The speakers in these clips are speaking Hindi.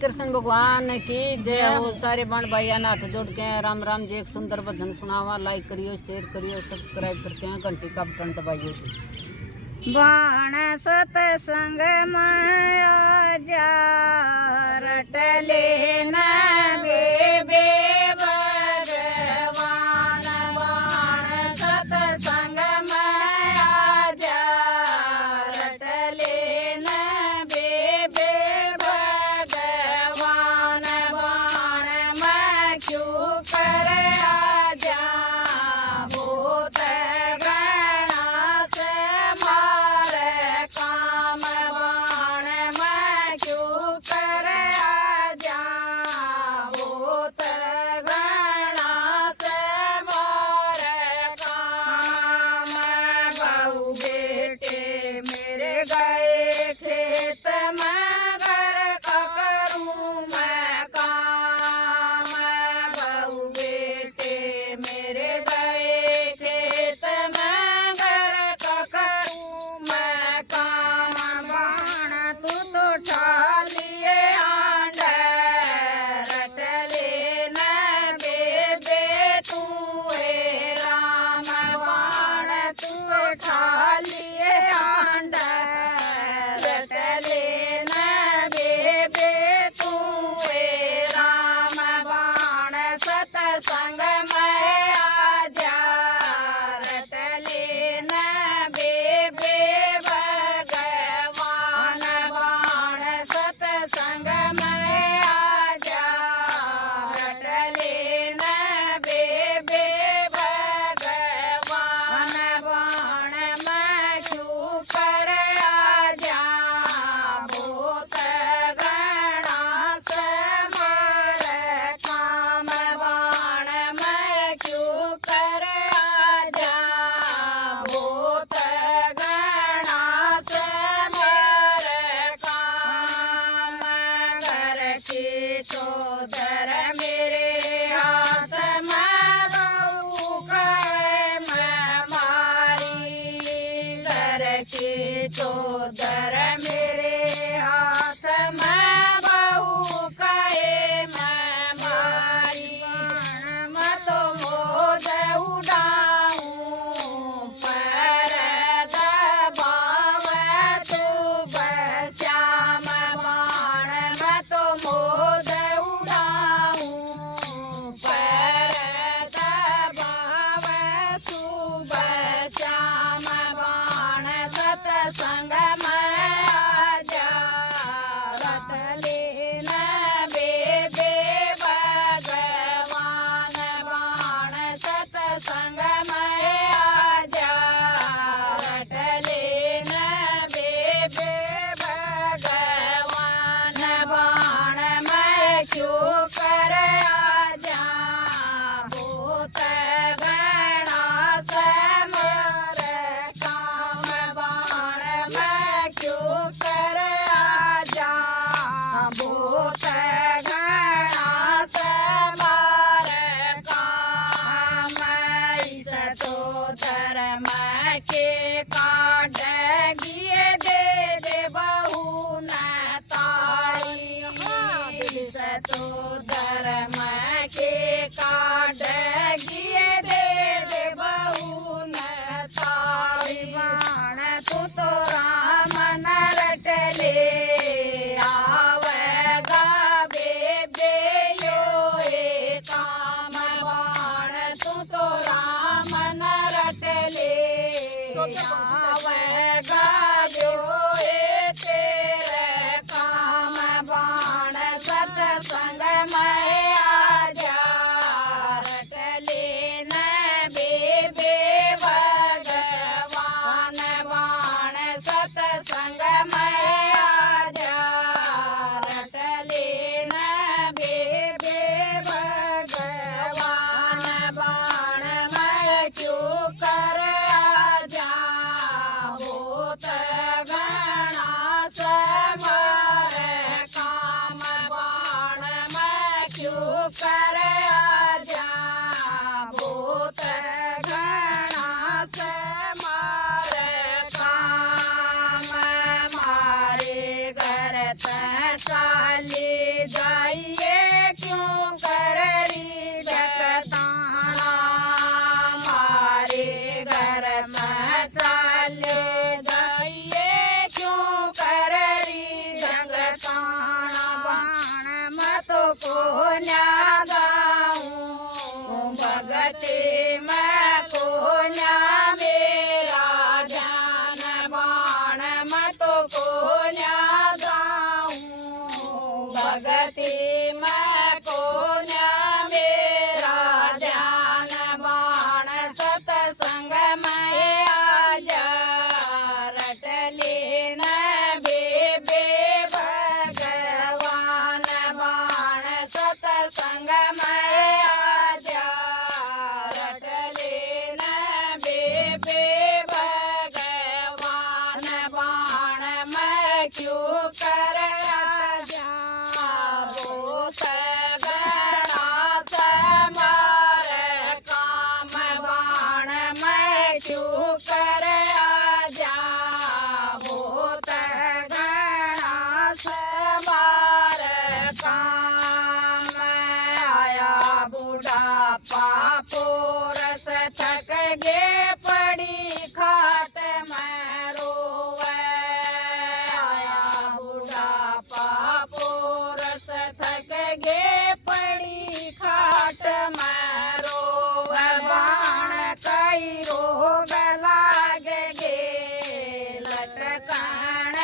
कृष्ण भगवान की जय हो। सारे बाण भाइया ने हाथ जोड़ के राम राम जी। एक सुंदर भजन सुनावा। लाइक करियो, शेयर करियो, सब्सक्राइब करके घंटी का बटन दबाइयो। बाण सतसंग माया जा रटले न बेबे भगवान। बाण सतसंग माया जा रटले न बेबे भगवान। बाण मैं क्यों कर आजा भूत गणा से मारे काम। बाण मैं क्यों कर आजा भूत गणा से मारे काम। बहू बेटे मेरे गए खेत में घर का करूं मैं काम। बहू बेटे मेरे गए खेत में घर का करूं मैं काम। बाण तू तो ठालिए आंड रट लेना बेबे तू है राम। बाण तू ठालिए आंड रट लेना बेबे तू है राम। बाण सतसंग में आजा रट लेना बेबे भगवान। बाण सतसंग में आजा रट लेना बेबे भगवान। बाण मैं क्यों कर आजा भूत गणा से मारे काम। बाण मैं क्यों कर आजा भूत गणा से मारे काम। घर की चौधर मेरे हाथ में बहू कहे मैं मारी। घर की चौधर मेरे हाथ में बहू कहे मैं मारी। मैं तो मोद उड़ाऊं पर दबावे तू श्याम। बाण मैं तो मोद उड़ाऊं पर दबावे तू श्याम। बाण सतसंग में आजा रट लेना बेबे भगवान। बाण सतसंग में आजा रट लेना बेबे भगवान। बाण मैं क्यों कर आजा भूत गणा से मारे काम। बाण मैं क्यों कर आजा भूत गणा से मारे काम। इस तो धर्म के काट गिए दे दे बहू न ताड़ी। इस तो धर्म के काट गिए दे दे बहू न ताड़ी। बाण तू तो राम न रट ले आवेगा बेबे यो ए काम। बाण तू तो राम न रट ले आवेगा जो ए तेरे काम। बाण सतसंग में भगति में कोन्या मेरा ध्यान बाण सतसंग में आजा रट लेना बेबे भगवान बाण सतसंग में आजा रट लेना बेबे भगवान बाण मैं क्यों कर आजा भूत गणा समार काम बाण मैं क्यों कर आजा भूत गणा समार काम आया बुढ़ापा पोरस थक गे पड़ी खाट में रोवे आया बुढ़ापा पोरस थक गे पड़ी खाट में रोवे बाण कई रोग लाग गे लटकण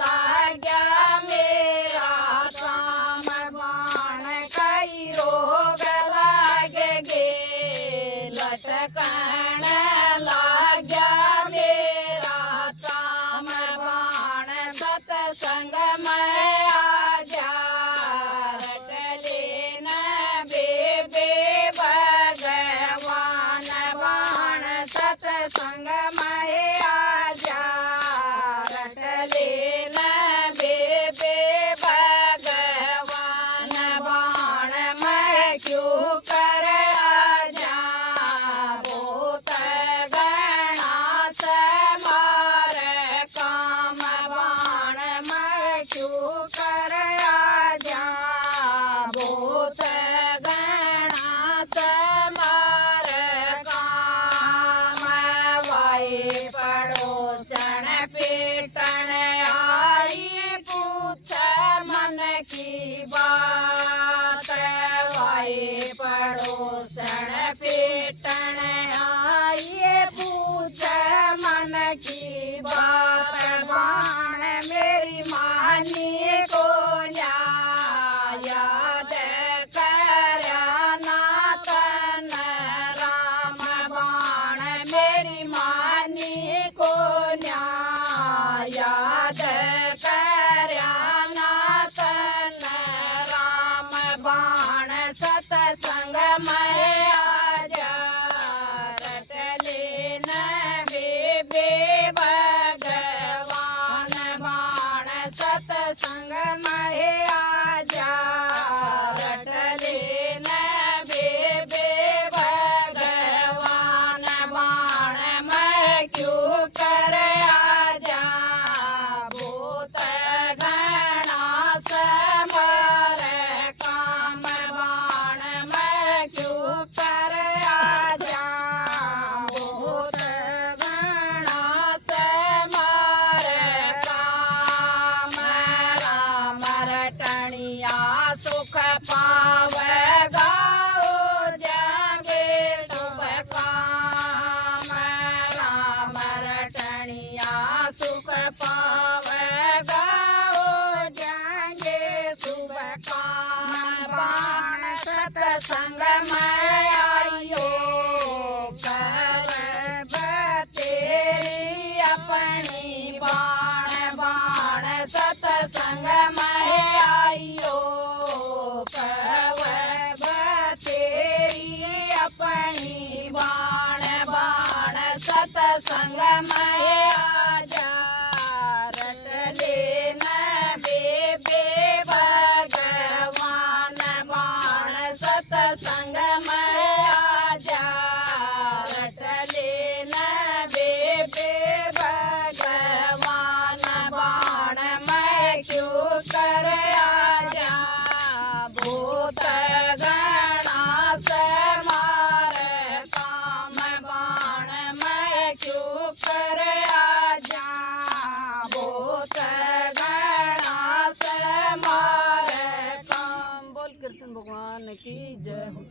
लाग्या मेरा काम बाण कई रोग लाग गे लटकण लाग्या मेरा काम बाण सतसंग में आजा रट लेना बेबे भगवान बाण सतसंग में आजा रट लेना बेबे भगवान बाण मैं क्यों कर आजा भूत गणा समार काम बाण मैं क्यों कर आजा भूत गणा समार काम वाई पड़ोसन पीटन आई पूछ मन की बात वाई पड़ोसन पीटन आई पूछ मन की बात बाण मेरी मानी को याद करना तन राम बाण मेरी मानी को याद करना तन राम बाण सतसंग में आजा रट लेना बेबे भगवान बाण सतसंग में आजा रट लेना बेबे भगवान बाण मैं क्यों कर आजा भूत गणा समार काम बाण मैं क्यों कर आजा भूत गणा समार काम राम रटणिया सुख पावेगा जागे शुभ काम राम रटणिया सुख पावेगा जागे शुभ काम बाण सतसंग में आइयो कर तेरी अपनी बाण बाण सतसंग में आइयो कव तेरी अपनी बाण बाण सतसंग में आजा रट लेना बेबे भगवान बाण सतसंग में आजा रट लेना बेबे भगवान बाण मैं क्यों कर आजा भूत गणा समार काम बाण मैं क्यों कर आजा भूत गणा समार काम। बोल कृष्ण भगवान की जय हो।